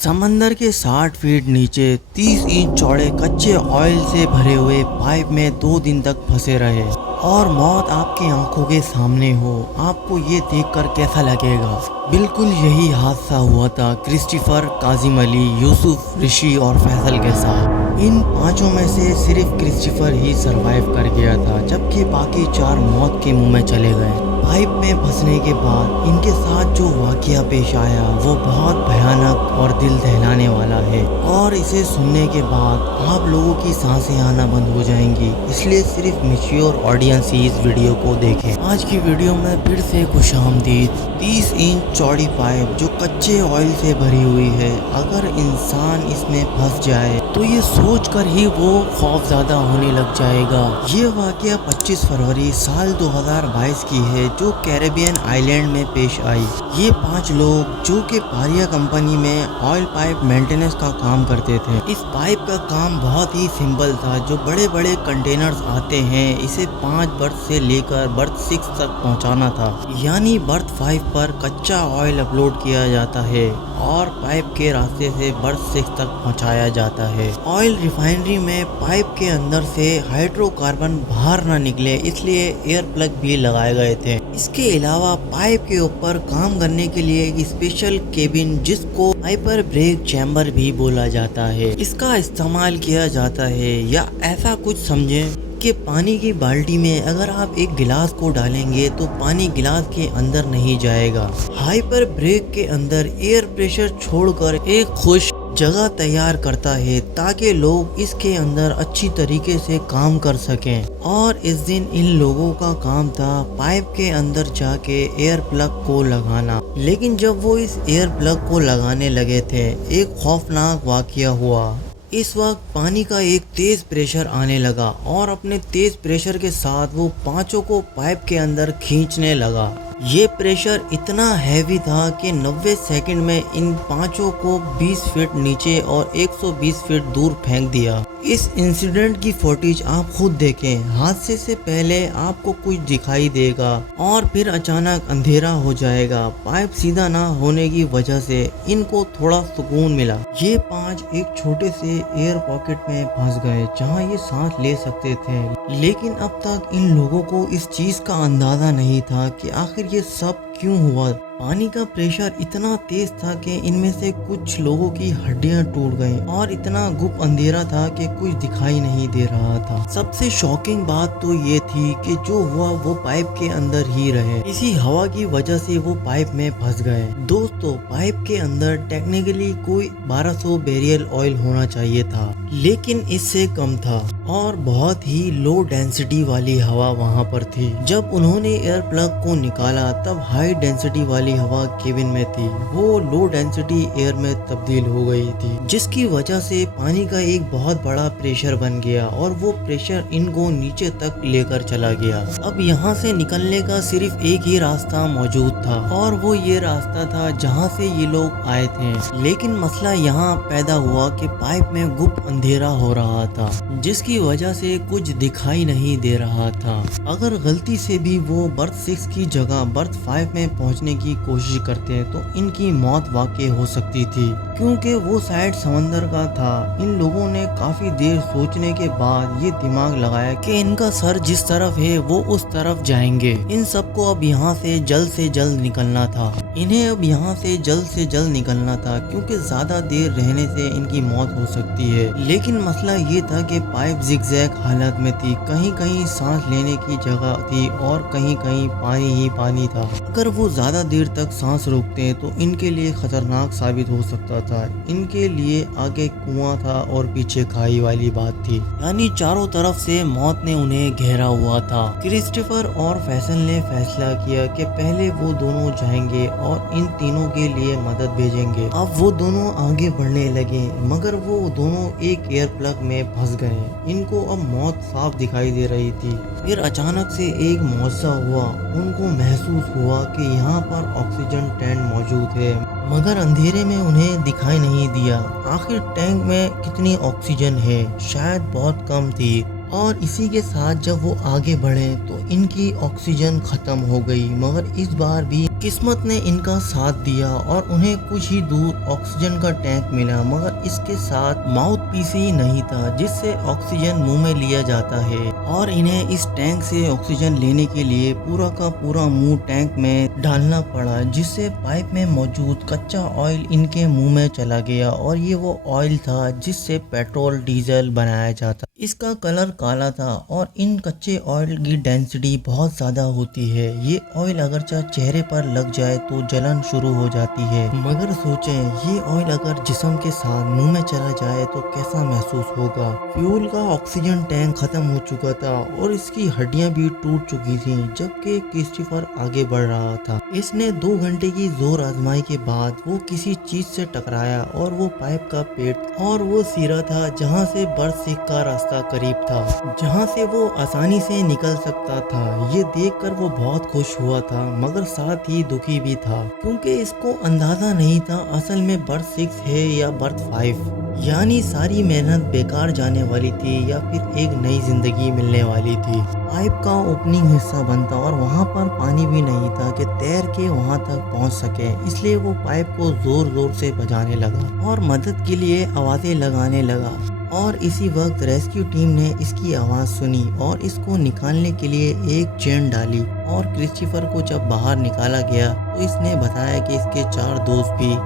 समंदर के 60 फीट नीचे 30 इंच चौड़े कच्चे ऑयल से भरे हुए पाइप में 2 दिन तक फंसे रहे और मौत आपकी आंखों के सामने हो। आपको ये देखकर कैसा लगेगा? बिल्कुल यही हादसा हुआ था क्रिस्टोफर, काजिम अली, यूसुफ, ऋषि और फैसल के साथ। इन पांचों में से सिर्फ क्रिस्टोफर ही सरवाइव कर गया था, जबकि बाकी 4 मौत के मुंह में चले गए। पाइप में फंसने के बाद इनके साथ जो वाकया पेश आया वो बहुत भयानक और दिल दहलाने वाला है, और इसे सुनने के बाद आप लोगों की सांसें आना बंद हो जाएंगी। इसलिए सिर्फ मैच्योर ऑडियंस ही इस वीडियो को देखें। आज की वीडियो में फिर से खुशामदीद। 30 इंच चौड़ी पाइप जो कच्चे ऑयल से भरी हुई है, अगर इंसान इसमें फंस जाए तो ये सोचकर ही वो खौफज़दा होने लग जाएगा। ये वाकया 25 फरवरी साल 2022 की है, जो कैरेबियन आइलैंड में पेश आई। ये 5 लोग जो कि पारिया कंपनी में ऑयल पाइप मेंटेनेंस का काम करते थे। इस पाइप का काम बहुत ही सिंपल था। जो बड़े बड़े कंटेनर्स आते हैं, इसे 5 बर्थ से लेकर बर्थ 6 तक पहुंचाना था। यानी बर्थ 5 पर कच्चा ऑयल अपलोड किया जाता है और पाइप के रास्ते से बर्थ 6 तक पहुंचाया जाता है। ऑयल रिफाइनरी में पाइप के अंदर से हाइड्रोकार्बन बाहर ना निकले, इसलिए एयर प्लग भी लगाए गए थे। इसके अलावा पाइप के ऊपर काम करने के लिए एक स्पेशल केबिन, जिसको हाइपर ब्रेक चैम्बर भी बोला जाता है, इसका इस्तेमाल किया जाता है। या ऐसा कुछ समझें कि पानी की बाल्टी में अगर आप एक गिलास को डालेंगे तो पानी गिलास के अंदर नहीं जाएगा। हाइपर ब्रेक के अंदर एयर प्रेशर छोड़कर एक खुश जगह तैयार करता है ताकि लोग इसके अंदर अच्छी तरीके से काम कर सकें। और इस दिन इन लोगों का काम था पाइप के अंदर जाके एयर प्लग को लगाना। लेकिन जब वो इस एयर प्लग को लगाने लगे थे, एक खौफनाक वाकया हुआ। इस वक्त पानी का एक तेज प्रेशर आने लगा और अपने तेज प्रेशर के साथ वो 5 को पाइप के अंदर खींचने लगा। ये प्रेशर इतना हैवी था कि 90 सेकंड में इन 5 को 20 फीट नीचे और 120 फीट दूर फेंक दिया। इस इंसिडेंट की फुटेज आप खुद देखें। हादसे से पहले आपको कुछ दिखाई देगा और फिर अचानक अंधेरा हो जाएगा। पाइप सीधा ना होने की वजह से इनको थोड़ा सुकून मिला। ये 5 एक छोटे से एयर पॉकेट में फंस गए जहां ये सांस ले सकते थे। लेकिन अब तक इन लोगों को इस चीज का अंदाजा नहीं था कि आखिर ये सब क्यों हुआ। पानी का प्रेशर इतना तेज था कि इनमें से कुछ लोगों की हड्डियां टूट गईं और इतना गुप अंधेरा था कि कुछ दिखाई नहीं दे रहा था। सबसे शॉकिंग बात तो ये थी कि जो हुआ वो पाइप के अंदर ही रहे। इसी हवा की वजह से वो पाइप में फंस गए। दोस्तों, पाइप के अंदर टेक्निकली कोई 1200 बैरियल ऑयल होना चाहिए था, लेकिन इससे कम था और बहुत ही लो डेंसिटी वाली हवा वहाँ पर थी। जब उन्होंने एयर प्लग को निकाला तब हाई डेंसिटी वाली हवा केबिन में थी, वो लो डेंसिटी एयर में तब्दील हो गई थी, जिसकी वजह से पानी का एक बहुत बड़ा प्रेशर बन गया और वो प्रेशर इनको नीचे तक लेकर चला गया। अब यहाँ से निकलने का सिर्फ एक ही रास्ता मौजूद था और वो ये रास्ता था जहाँ से ये लोग आए थे। लेकिन मसला यहाँ पैदा हुआ कि पाइप में गुप्त अंधेरा हो रहा था, जिसकी वजह से कुछ दिखाई नहीं दे रहा था। अगर गलती से भी वो बर्थ 6 की जगह बर्थ 5 में पहुंचने की कोशिश करते हैं तो इनकी मौत वाकई हो सकती थी, क्योंकि वो साइड समंदर का था। इन लोगों ने काफी देर सोचने के बाद ये दिमाग लगाया कि इनका सर जिस तरफ है वो उस तरफ जाएंगे। इन सबको अब यहाँ से जल्द निकलना था। इन्हें अब यहाँ से जल्द निकलना था, क्योंकि ज्यादा देर रहने से इनकी मौत हो सकती है। लेकिन मसला ये था कि पाइप जिगजैग हालत में थी, कहीं कहीं सांस लेने की जगह थी और कहीं कहीं पानी ही पानी था। अगर वो ज्यादा देर तक सांस रोकते हैं तो इनके लिए खतरनाक साबित हो सकता था। इनके लिए आगे कुआं था और पीछे खाई वाली बात थी, यानी चारों तरफ से मौत ने उन्हें घेरा हुआ था। क्रिस्टोफर और फैसल ने फैसला किया कि पहले वो दोनों जाएंगे और इन तीनों के लिए मदद भेजेंगे। अब वो दोनों आगे बढ़ने लगे, मगर वो दोनों एक एयर प्लग में फंस गए। इनको अब मौत साफ दिखाई दे रही थी। फिर अचानक से एक मौजा हुआ। उनको महसूस हुआ कि यहाँ पर ऑक्सीजन टैंक मौजूद है, मगर अंधेरे में उन्हें दिखाई नहीं दिया। आखिर टैंक में कितनी ऑक्सीजन है? शायद बहुत कम थी। और इसी के साथ जब वो आगे बढ़े तो इनकी ऑक्सीजन खत्म हो गई, मगर इस बार भी किस्मत ने इनका साथ दिया और उन्हें कुछ ही दूर ऑक्सीजन का टैंक मिला, मगर इसके साथ माउथ पीस ही नहीं था जिससे ऑक्सीजन मुंह में लिया जाता है और इन्हें इस टैंक से ऑक्सीजन लेने के लिए पूरा का पूरा मुंह टैंक में डालना पड़ा, जिससे पाइप में मौजूद कच्चा ऑयल इनके मुंह में चला गया और ये वो ऑयल था जिससे पेट्रोल डीजल बनाया जाता। इसका कलर काला था और इन कच्चे ऑयल की डेंसिटी बहुत ज़्यादा होती है। ये ऑयल अगर चेहरे पर लग जाए तो जलन शुरू हो जाती है, मगर सोचें ये ऑयल अगर जिस्म के साथ मुंह में चला जाए तो कैसा महसूस होगा। फ्यूल का ऑक्सीजन टैंक खत्म हो चुका था और इसकी हड्डियां भी टूट चुकी थी, जबकि क्रिस्टोफर आगे बढ़ रहा था। इसने 2 घंटे की जोर आजमाई के बाद वो किसी चीज से टकराया और वो पाइप का पेट और वो सिरा था जहाँ से बर्थ सिख का रास्ता करीब था, जहाँ से वो आसानी से निकल सकता था। ये देखकर वो बहुत खुश हुआ था, मगर साथ ही दुखी भी था, क्योंकि इसको अंदाजा नहीं था असल में बर्थ 6 है या बर्थ 5, यानी सारी मेहनत बेकार जाने वाली थी या फिर एक नई जिंदगी मिलने वाली थी। पाइप का ओपनिंग हिस्सा बंद था और वहाँ पर पानी भी नहीं था कि तैर के वहाँ तक पहुँच सके, इसलिए वो पाइप को जोर जोर से बजाने लगा और मदद के लिए आवाजें लगाने लगा। और इसी वक्त रेस्क्यू टीम ने इसकी आवाज़ सुनी और इसको निकालने के लिए एक चेन डाली और क्रिस्टोफर को जब बाहर निकाला गया तो इसने बताया कि इसके 4 दोस्त भी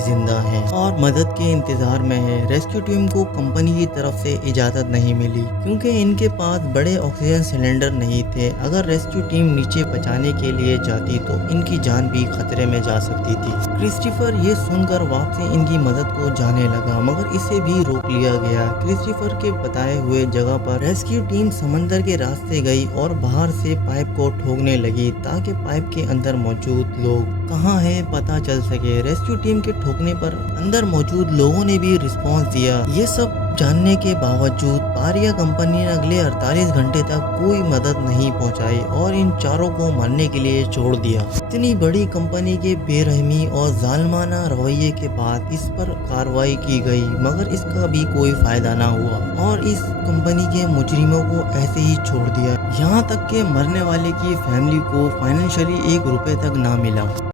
जिंदा हैं और मदद के इंतजार में है। रेस्क्यू टीम को कंपनी की तरफ से इजाज़त नहीं मिली क्योंकि इनके पास बड़े ऑक्सीजन सिलेंडर नहीं थे। अगर रेस्क्यू टीम नीचे बचाने के लिए जाती तो इनकी जान भी खतरे में जा सकती थी। क्रिस्टोफर ये सुनकर वापसी इनकी मदद को जाने लगा, मगर इसे भी रोक लिया गया। क्रिस्टोफर के बताए हुए जगह पर रेस्क्यू टीम समंदर के रास्ते गई और बाहर से पाइप को ठोकने लगी ताकि पाइप के अंदर मौजूद लोग कहाँ है पता चल सके। रेस्क्यू टीम के ठोकने पर अंदर मौजूद लोगों ने भी रिस्पांस दिया। ये सब जानने के बावजूद पारिया कंपनी ने अगले 48 घंटे तक कोई मदद नहीं पहुंचाई और इन चारों को मारने के लिए छोड़ दिया। इतनी बड़ी कंपनी के बेरहमी और जालमाना रवैये के बाद इस पर कार्रवाई की गई, मगर इसका भी कोई फायदा ना हुआ और इस कंपनी के मुजरिमों को ऐसे ही छोड़ दिया। यहाँ तक कि मरने वाले की फैमिली को फाइनेंशियली 1 रुपए तक ना मिला।